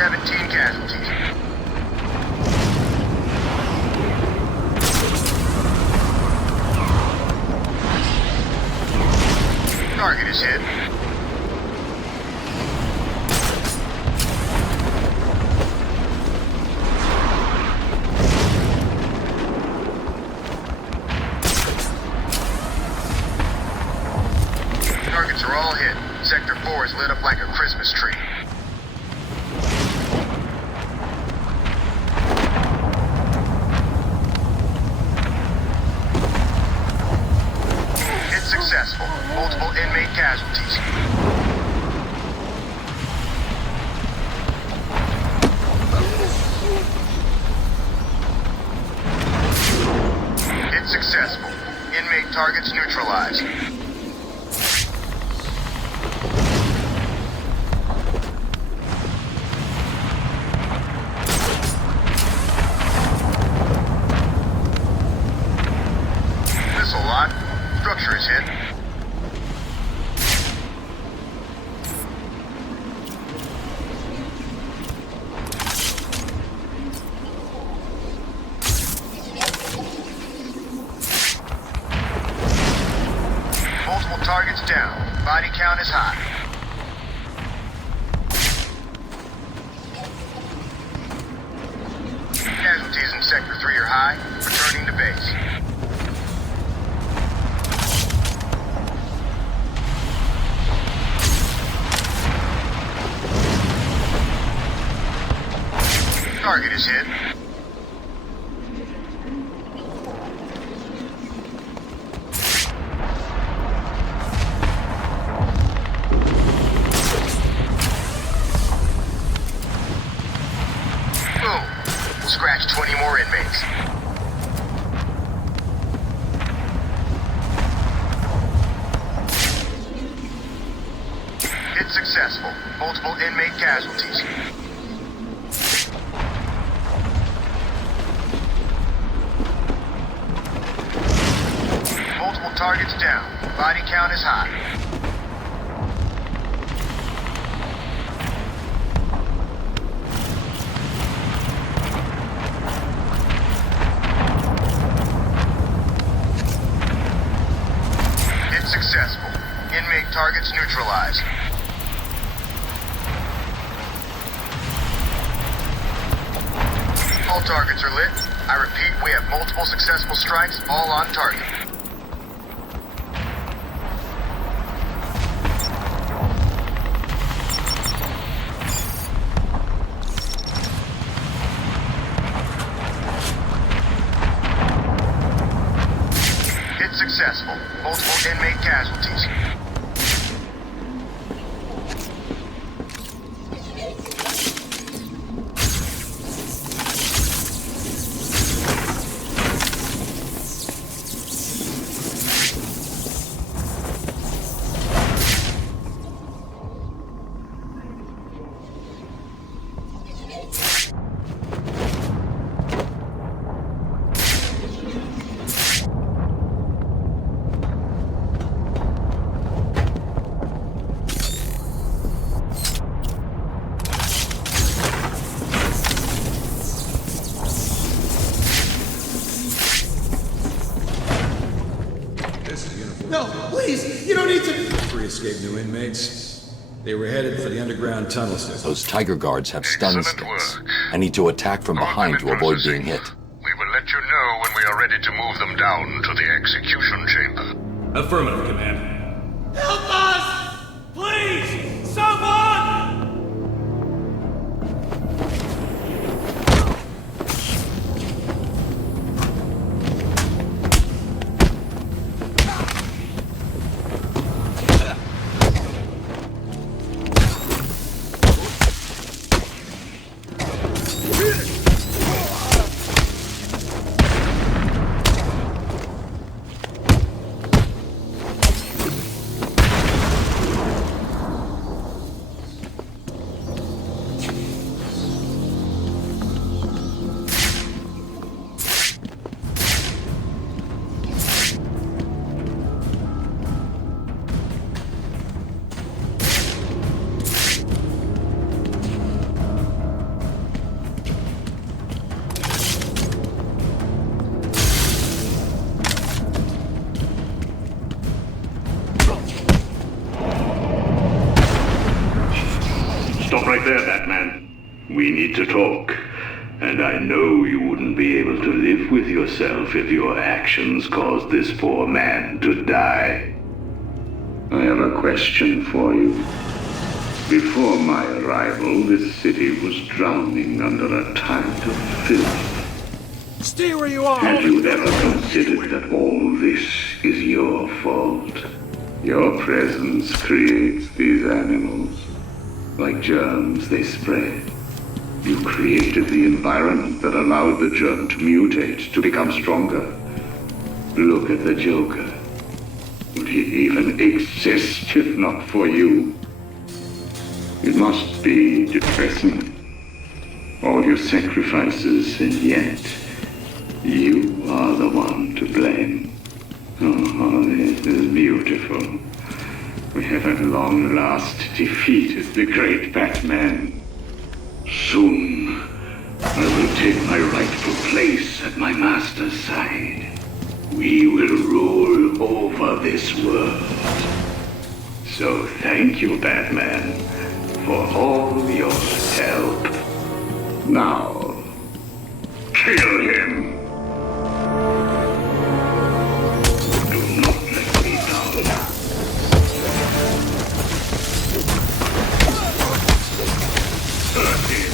17 casualties. Target is hit. Targets are all hit. Sector 4 is lit up like a Christmas tree. Hit successful. Multiple inmate casualties. Hit successful. Inmate targets neutralized. Missile lot. Structure is hit. Multiple targets down. Body count is high. Casualties in Sector 3 are high. Returning to base. Target is hit. Boom. Scratch 20 more inmates. Hit successful. Multiple inmate casualties. Multiple targets down. Body count is high. Hit successful. Inmate targets neutralized. All targets are lit. I repeat, we have multiple successful strikes, all on target. Hit successful. Multiple inmate casualties. No, please, you don't need to. Three escaped new inmates. They were headed for the underground tunnel system. Those Tiger guards have stun Excellent sticks. work. I need to attack from behind to avoid being hit. We will let you know when we are ready to move them down to the execution chamber. Affirmative, Command. Help us! Please! Someone! right there, Batman. We need to talk. And I know you wouldn't be able to live with yourself if your actions caused this poor man to die. I have a question for you. Before my arrival, this city was drowning under a tide of filth. Stay where you are! Have you ever considered that all this is your fault? Your presence creates these animals. Like germs, they spread. You created the environment that allowed the germ to mutate, to become stronger. Look at the Joker. Would he even exist if not for you? It must be depressing. All your sacrifices, and yet you are the one to blame. Oh, this is beautiful. We have at long last defeated the great Batman. Soon, I will take my rightful place at my master's side. We will rule over this world. So thank you, Batman, for all your help. Now, kill him. Do not let me down. Hurt him.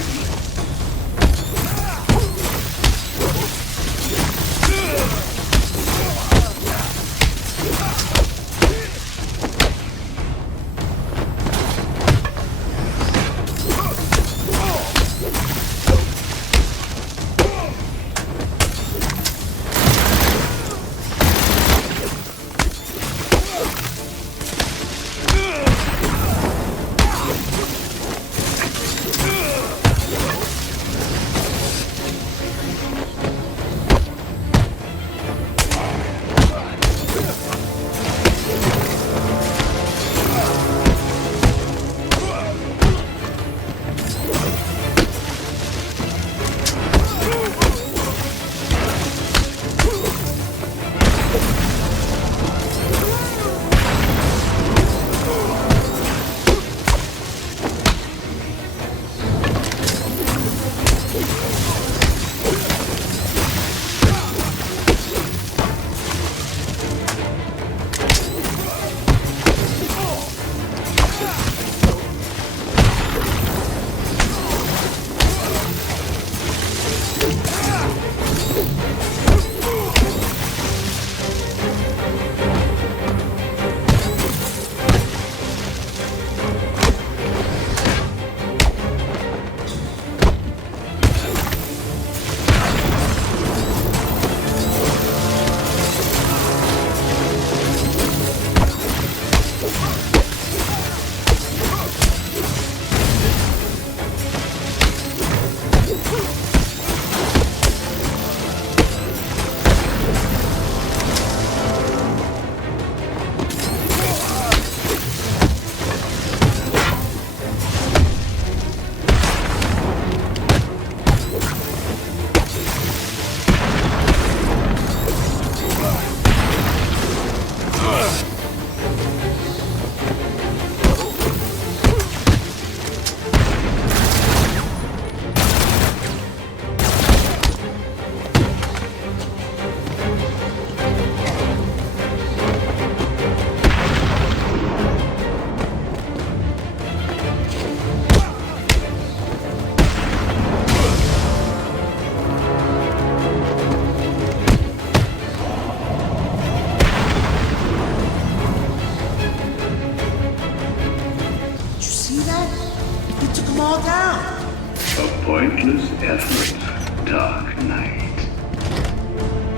A pointless effort, Dark Knight.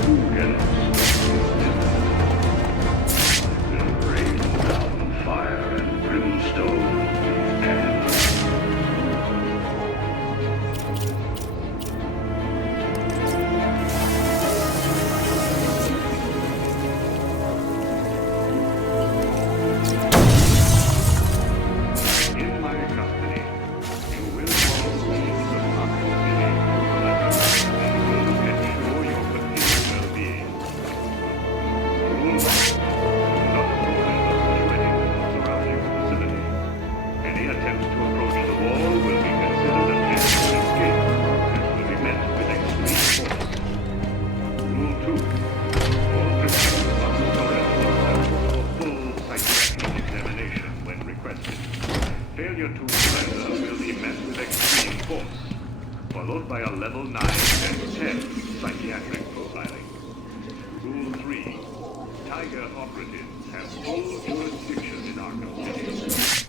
Who can will rain down fire and brimstone and in my company, you will always Tiger 2 Predator will be met with extreme force, followed by a level 9 and 10 psychiatric profiling. Rule 3. Tiger operatives have full jurisdiction in Arkham City.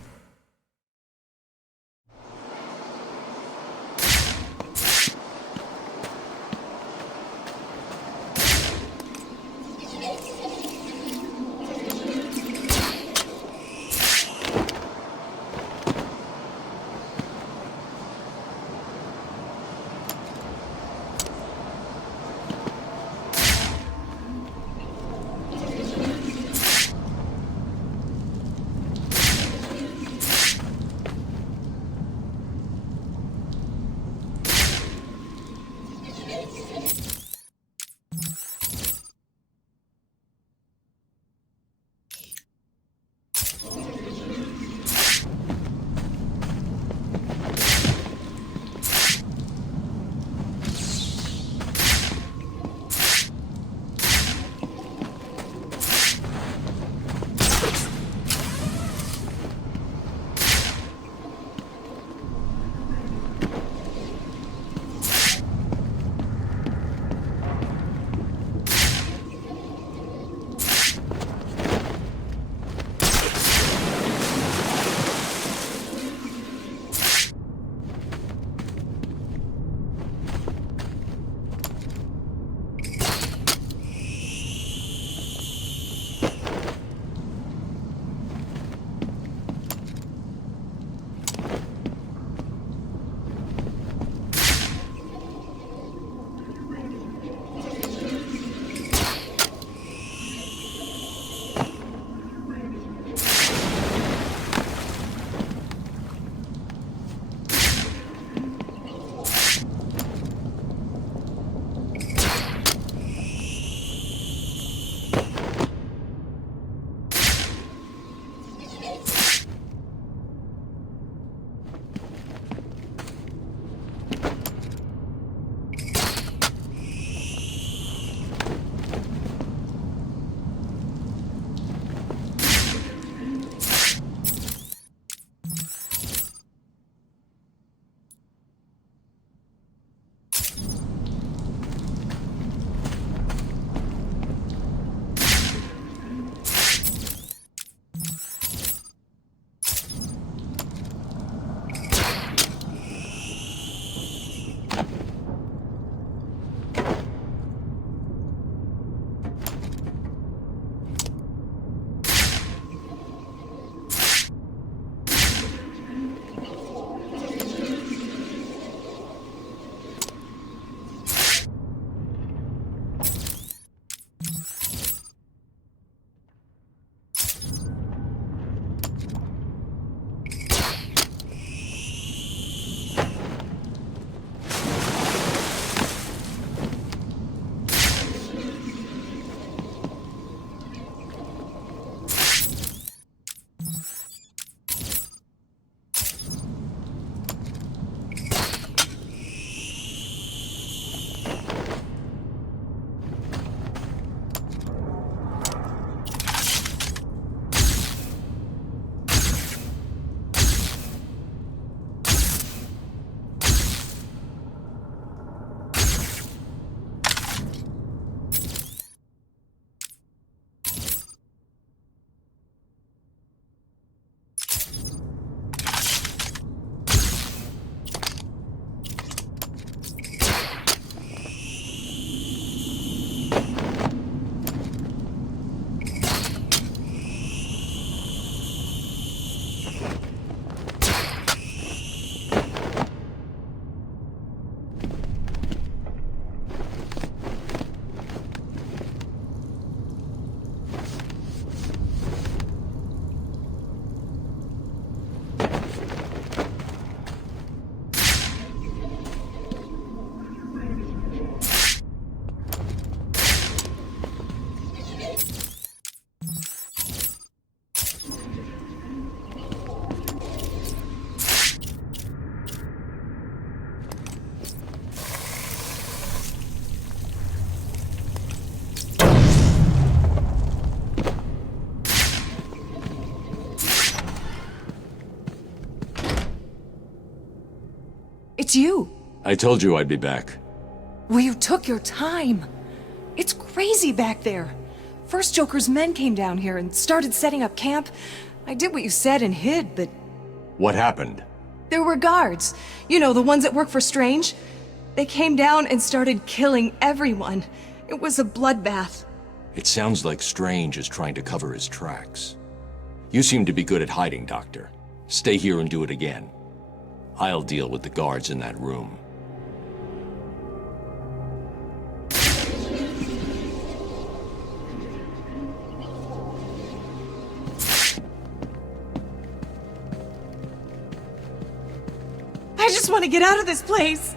It's you. I told you I'd be back. Well, you took your time. It's crazy back there. First Joker's men came down here and started setting up camp. I did what you said and hid, but What happened? there were guards. You know, the ones that work for Strange. They came down and started killing everyone. It was a bloodbath. It sounds like Strange is trying to cover his tracks. You seem to be good at hiding, Doctor. Stay here and do it again. I'll deal with the guards in that room. I just want to get out of this place.